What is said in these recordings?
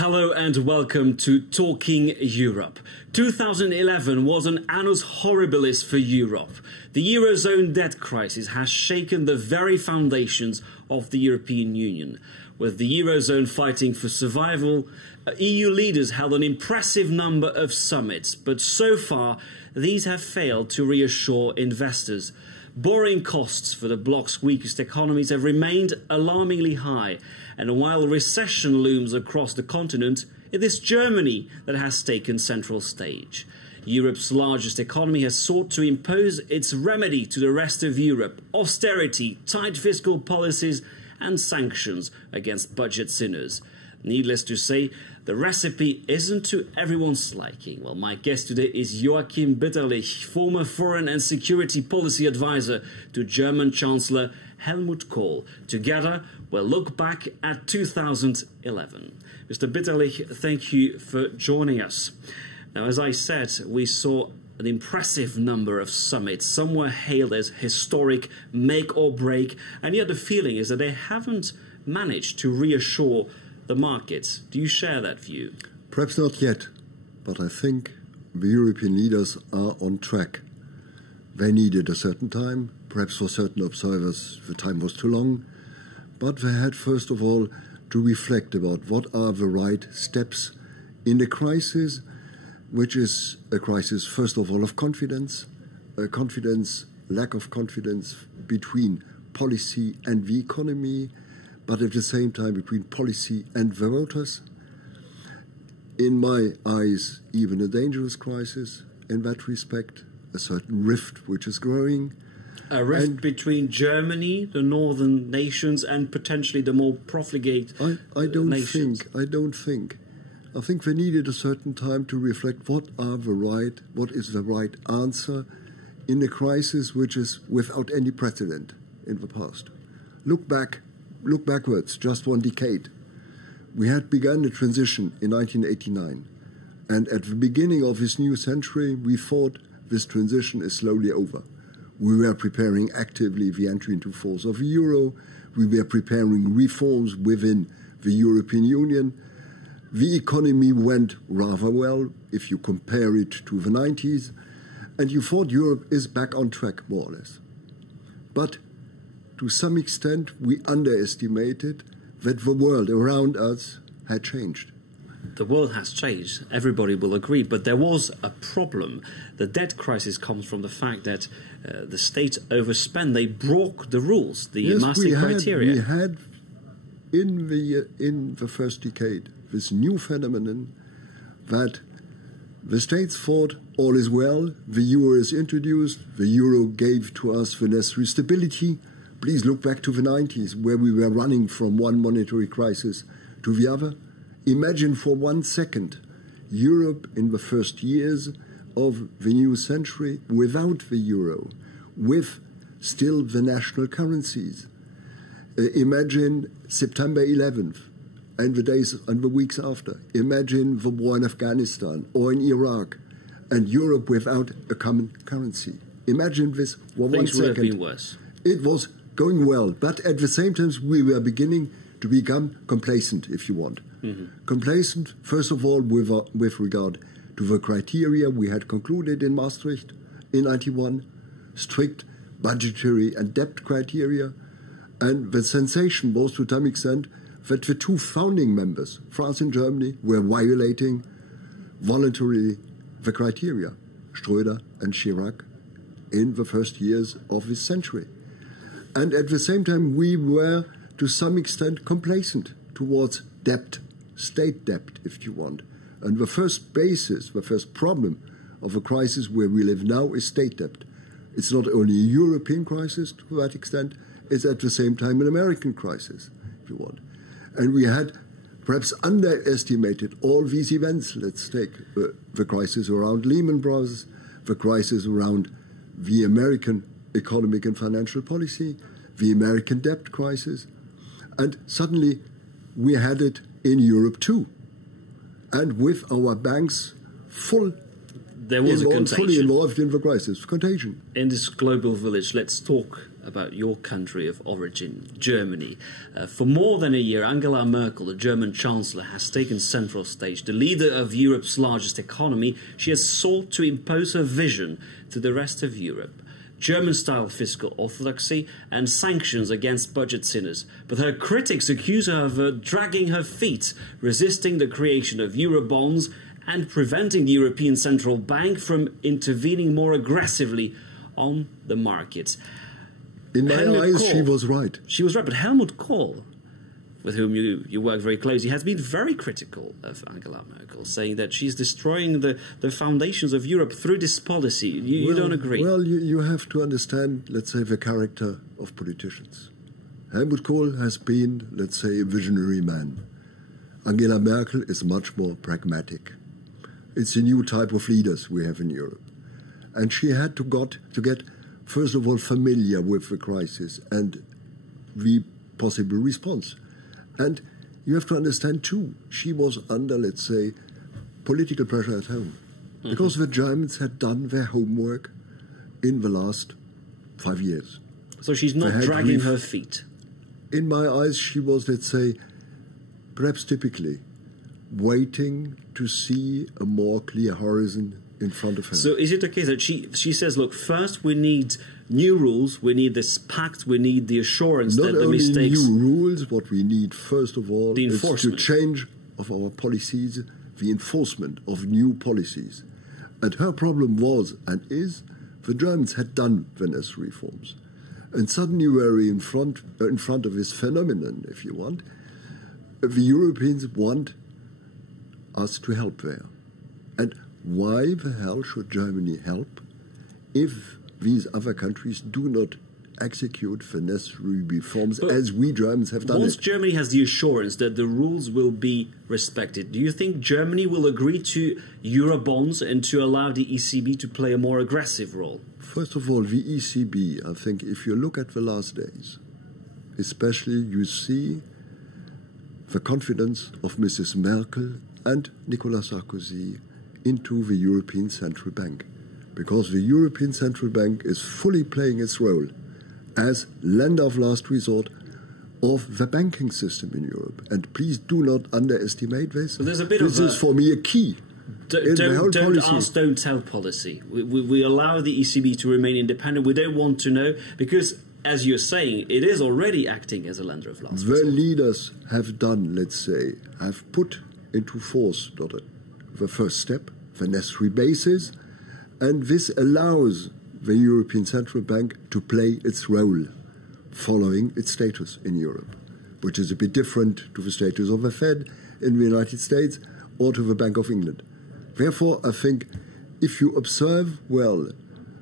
Hello and welcome to Talking Europe. 2011 was an annus horribilis for Europe. The Eurozone debt crisis has shaken the very foundations of the European Union. With the Eurozone fighting for survival, EU leaders held an impressive number of summits, but so far these have failed to reassure investors. Borrowing costs for the bloc's weakest economies have remained alarmingly high, and while recession looms across the continent, it is Germany that has taken central stage. Europe's largest economy has sought to impose its remedy to the rest of Europe: austerity, tight fiscal policies and sanctions against budget sinners. Needless to say, the recipe isn't to everyone's liking. Well, my guest today is Joachim Bitterlich, former foreign and security policy advisor to German Chancellor Helmut Kohl. Together, we'll look back at 2011. Mr. Bitterlich, thank you for joining us. Now, as I said, we saw an impressive number of summits. Some were hailed as historic, make or break, and yet the feeling is that they haven't managed to reassure the markets. Do you share that view? Perhaps not yet, but I think the European leaders are on track. They needed a certain time. Perhaps for certain observers the time was too long, but they had first of all to reflect about what are the right steps in a crisis, which is a crisis first of all of confidence, lack of confidence between policy and the economy, but at the same time between policy and the voters. In my eyes, even a dangerous crisis in that respect, a certain rift which is growing. A rift between Germany, the northern nations, and potentially the more profligate nations. I don't think. I think they needed a certain time to reflect what is the right answer in a crisis which is without any precedent in the past. Look backwards, just one decade. We had begun a transition in 1989, and at the beginning of this new century, we thought this transition is slowly over. We were preparing actively the entry into force of the euro. We were preparing reforms within the European Union. The economy went rather well if you compare it to the 90s, and you thought Europe is back on track, more or less. But to some extent, we underestimated that the world around us had changed. The world has changed, everybody will agree, but there was a problem. The debt crisis comes from the fact that the states overspent. They broke the rules, the Maastricht criteria. We had in the first decade this new phenomenon that the states thought all is well, the euro is introduced, the euro gave to us the necessary stability. Please look back to the 90s, where we were running from one monetary crisis to the other. Imagine for 1 second Europe in the first years of the new century without the euro, with still the national currencies. Imagine September 11th and the days and the weeks after. Imagine the war in Afghanistan or in Iraq, and Europe without a common currency. Imagine this for 1 second. Things would have been worse. It was going well, but at the same time we were beginning to become complacent, if you want. Mm-hmm. Complacent, first of all, with regard to the criteria we had concluded in Maastricht in 91, strict budgetary and debt criteria, and the sensation was to some extent that the two founding members, France and Germany, were violating voluntarily the criteria, Schröder and Chirac, in the first years of this century. And at the same time, we were, to some extent, complacent towards debt, state debt, if you want. And the first basis, the first problem of a crisis where we live now is state debt. It's not only a European crisis to that extent, it's at the same time an American crisis, if you want. And we had perhaps underestimated all these events. Let's take the crisis around Lehman Brothers, the crisis around the American economic and financial policy, the American debt crisis, and suddenly we had it in Europe too. And with our banks fully involved in the crisis. Contagion. In this global village, let's talk about your country of origin, Germany. For more than a year, Angela Merkel, the German Chancellor, has taken central stage. The leader of Europe's largest economy, she has sought to impose her vision to the rest of Europe. German-style fiscal orthodoxy and sanctions against budget sinners. But her critics accuse her of dragging her feet, resisting the creation of Eurobonds and preventing the European Central Bank from intervening more aggressively on the markets. In my eyes, she was right. She was right, but Helmut Kohl, with whom you work very closely, has been very critical of Angela Merkel, saying that she's destroying the foundations of Europe through this policy. You don't agree? Well, you have to understand, let's say, the character of politicians. Helmut Kohl has been, let's say, a visionary man. Angela Merkel is much more pragmatic. It's a new type of leaders we have in Europe. And she had to get, first of all, familiar with the crisis and the possible response. And you have to understand, too, she was under, let's say, political pressure at home. Mm-hmm. Because the Germans had done their homework in the last 5 years. So she's not dragging her feet? In my eyes, she was, let's say, perhaps typically, waiting to see a more clear horizon in front of her. So is it the case that she says, look, first we need new rules, we need this pact, we need the assurance that the mistakes... Not only new rules, what we need, first of all, is to change of our policies, the enforcement of new policies. And her problem was, and is, the Germans had done the necessary reforms. And suddenly we were in front of this phenomenon, if you want. The Europeans want us to help there. And why the hell should Germany help if these other countries do not execute the necessary reforms as we Germans have done once Germany has the assurance that the rules will be respected, do you think Germany will agree to Eurobonds and to allow the ECB to play a more aggressive role? First of all, the ECB, I think if you look at the last days, especially you see the confidence of Mrs. Merkel and Nicolas Sarkozy into the European Central Bank. Because the European Central Bank is fully playing its role as lender of last resort of the banking system in Europe. And please do not underestimate this. So there's a bit this is for me a key. Don't ask, don't tell policy. We allow the ECB to remain independent. We don't want to know because, as you're saying, it is already acting as a lender of last resort. The leaders have done, let's say, have put into force the first step, the necessary basis, and this allows the European Central Bank to play its role following its status in Europe, which is a bit different to the status of the Fed in the United States or to the Bank of England. Therefore, I think if you observe well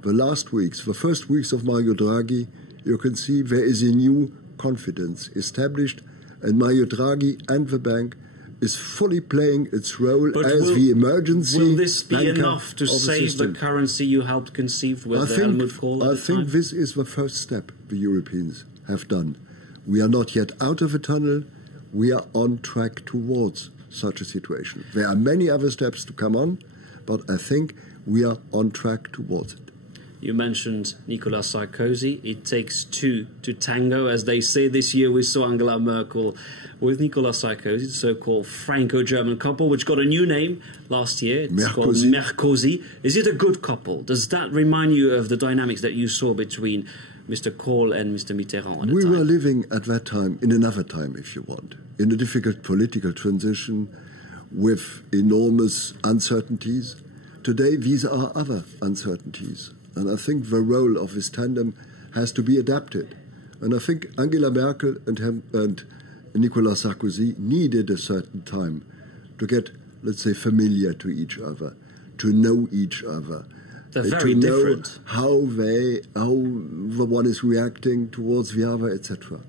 the last weeks, the first weeks of Mario Draghi, you can see there is a new confidence established, and Mario Draghi and the bank is fully playing its role as the emergency. Will this be enough to save the currency you helped conceive with Helmut Kohl at the time? I think this is the first step the Europeans have done. We are not yet out of a tunnel. We are on track towards such a situation. There are many other steps to come on, but I think we are on track towards it. You mentioned Nicolas Sarkozy. It takes two to tango, as they say. This year we saw Angela Merkel with Nicolas Sarkozy, the so-called Franco-German couple, which got a new name last year. It's called Merkozy. Is it a good couple? Does that remind you of the dynamics that you saw between Mr. Kohl and Mr. Mitterrand at the time? We were living at that time, in another time, if you want, in a difficult political transition with enormous uncertainties. Today, these are other uncertainties. And I think the role of this tandem has to be adapted. And I think Angela Merkel and Nicolas Sarkozy needed a certain time to get, let's say, familiar to each other, to know each other. They're very different. How the one is reacting towards the other, etc.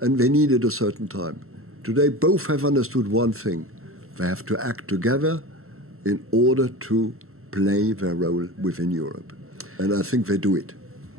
And they needed a certain time. Today, both have understood one thing. They have to act together in order to play their role within Europe. And I think they do it.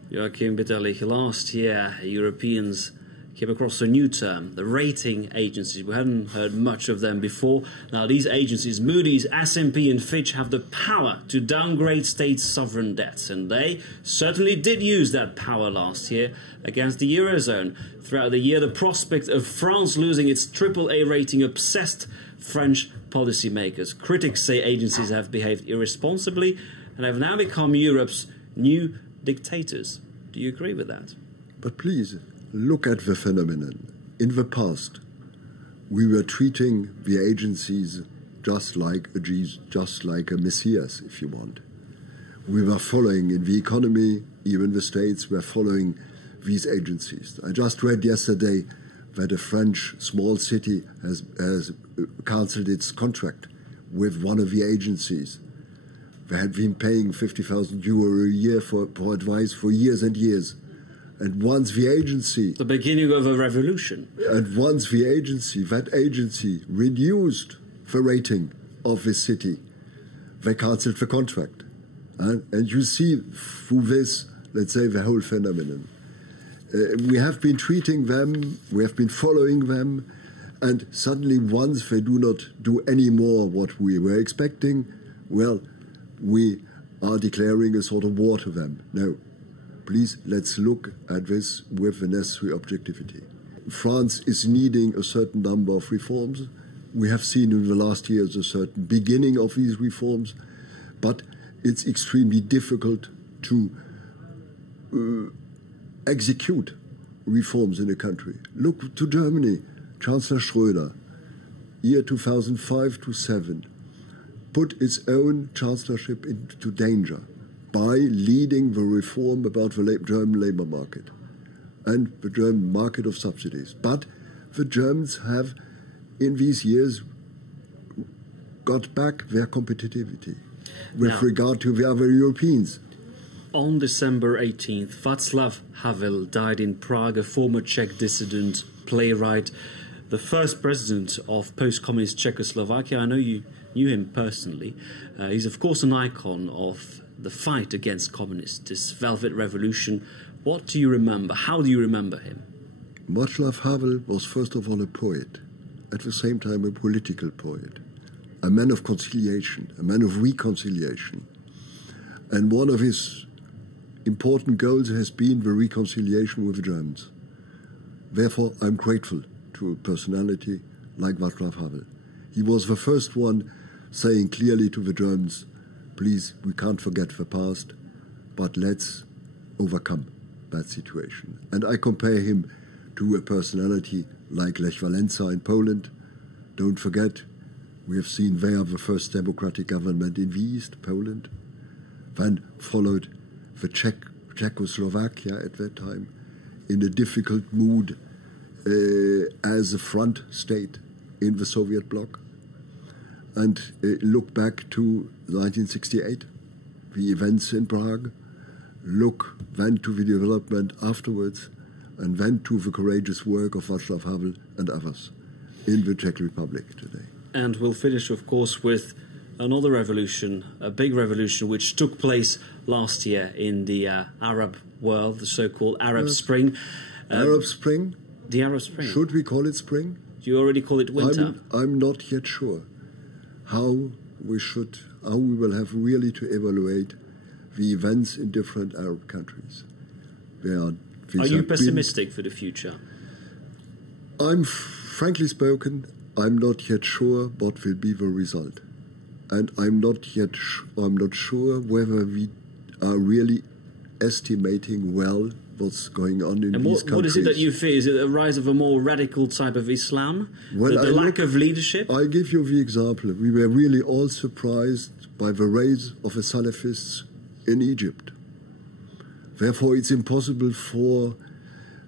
Joachim Bitterlich, last year Europeans came across a new term, the rating agencies. We hadn't heard much of them before. Now, these agencies, Moody's, S&P and Fitch, have the power to downgrade state sovereign debts, and they certainly did use that power last year against the Eurozone. Throughout the year, the prospect of France losing its AAA rating obsessed French policymakers. Critics say agencies have behaved irresponsibly and have now become Europe's new dictators. Do you agree with that? But please, look at the phenomenon. In the past, we were treating the agencies just like a messias, if you want. We were following in the economy, even the states were following these agencies. I just read yesterday that a French small city has cancelled its contract with one of the agencies. They had been paying 50,000 euro a year for advice for years and years. And once the agency... The beginning of a revolution. And once the agency, that agency reduced the rating of this city, they cancelled the contract. And you see through this, let's say, the whole phenomenon. We have been treating them, we have been following them, and suddenly once they do not do any more what we were expecting, well, we are declaring a sort of war to them. No. Please, let's look at this with the necessary objectivity. France is needing a certain number of reforms. We have seen in the last years a certain beginning of these reforms, but it's extremely difficult to execute reforms in a country. Look to Germany. Chancellor Schröder, year 2005 to 7, put its own chancellorship into danger by leading the reform about the German labor market and the German market of subsidies. But the Germans have, in these years, got back their competitivity with regard to the other Europeans. On December 18th, Václav Havel died in Prague, a former Czech dissident, playwright, the first president of post-communist Czechoslovakia. I know you knew him personally. He's, of course, an icon of the fight against communists, this Velvet Revolution. What do you remember? How do you remember him? Václav Havel was first of all a poet, at the same time a political poet, a man of conciliation, a man of reconciliation. And one of his important goals has been the reconciliation with the Germans. Therefore, I'm grateful to a personality like Václav Havel. He was the first one saying clearly to the Germans, please, we can't forget the past, but let's overcome that situation. And I compare him to a personality like Lech Wałęsa in Poland. Don't forget, we have seen there the first democratic government in the East, Poland. Then followed the Czechoslovakia at that time in a difficult mood as a front state in the Soviet bloc. And look back to 1968, the events in Prague, look then to the development afterwards, and then to the courageous work of Václav Havel and others in the Czech Republic today. And we'll finish, of course, with another revolution, a big revolution, which took place last year in the Arab world, the so-called Arab Spring. Arab Spring? The Arab Spring. Should we call it spring? Do you already call it winter? I'm not yet sure how we will have really to evaluate the events in different Arab countries. Are you pessimistic for the future? Frankly spoken, I'm not yet sure what will be the result. And I'm not sure whether we are really estimating well what's going on in these countries. What is it that you fear? Is it a rise of a more radical type of Islam? Well, the lack of leadership? I give you the example. We were really all surprised by the rise of the Salafists in Egypt. Therefore, it's impossible for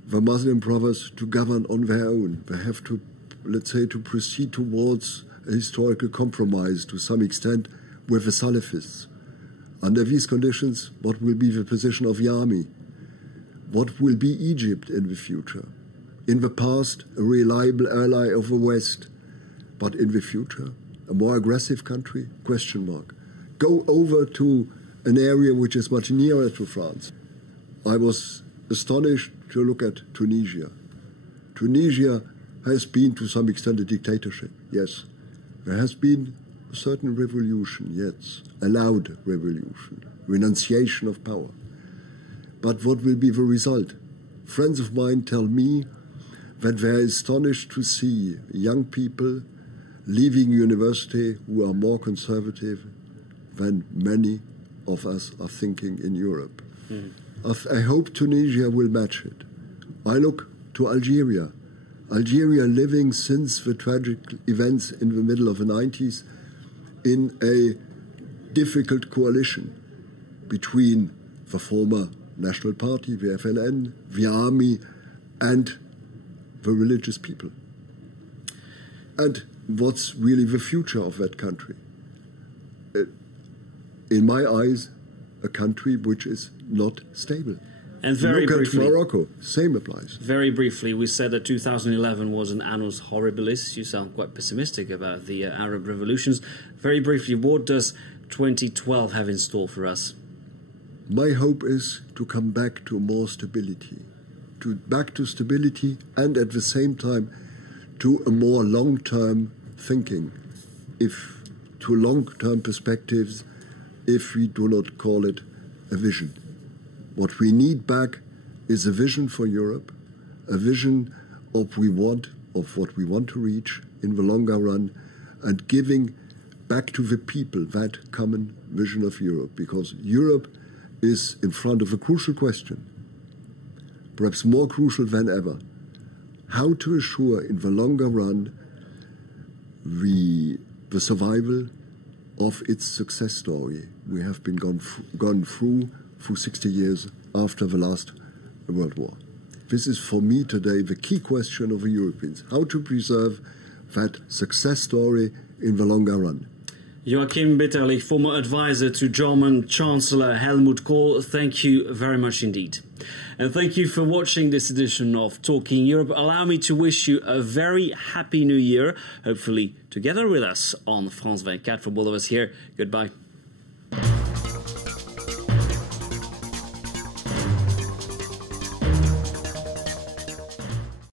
the Muslim brothers to govern on their own. They have to, let's say, to proceed towards a historical compromise to some extent with the Salafists. Under these conditions, what will be the position of the army? What will be Egypt in the future? In the past, a reliable ally of the West, but in the future, a more aggressive country? Question mark. Go over to an area which is much nearer to France. I was astonished to look at Tunisia. Tunisia has been to some extent a dictatorship, yes. There has been a certain revolution, yes, a loud revolution, renunciation of power. But what will be the result? Friends of mine tell me that they are astonished to see young people leaving university who are more conservative than many of us are thinking in Europe. I hope Tunisia will match it. I look to Algeria. Algeria living since the tragic events in the middle of the 90s in a difficult coalition between the former National Party, the FLN, the army, and the religious people. And what's really the future of that country? In my eyes, a country which is not stable. And very Look briefly, at Morocco, same applies. Very briefly, we said that 2011 was an annus horribilis. You sound quite pessimistic about the Arab revolutions. Very briefly, what does 2012 have in store for us? My hope is to come back to more stability, back to stability, and at the same time to a more long-term thinking, to long-term perspectives, if we do not call it a vision. What we need back is a vision for Europe, a vision of what we want to reach in the longer run, and giving back to the people that common vision of Europe, because Europe is in front of a crucial question, perhaps more crucial than ever: how to assure in the longer run the survival of its success story we have been gone through for 60 years after the last World War. This is for me today the key question of the Europeans: how to preserve that success story in the longer run. Joachim Bitterlich, former advisor to German Chancellor Helmut Kohl, thank you very much indeed. And thank you for watching this edition of Talking Europe. Allow me to wish you a very happy new year, hopefully together with us on France 24. From all of us here, goodbye.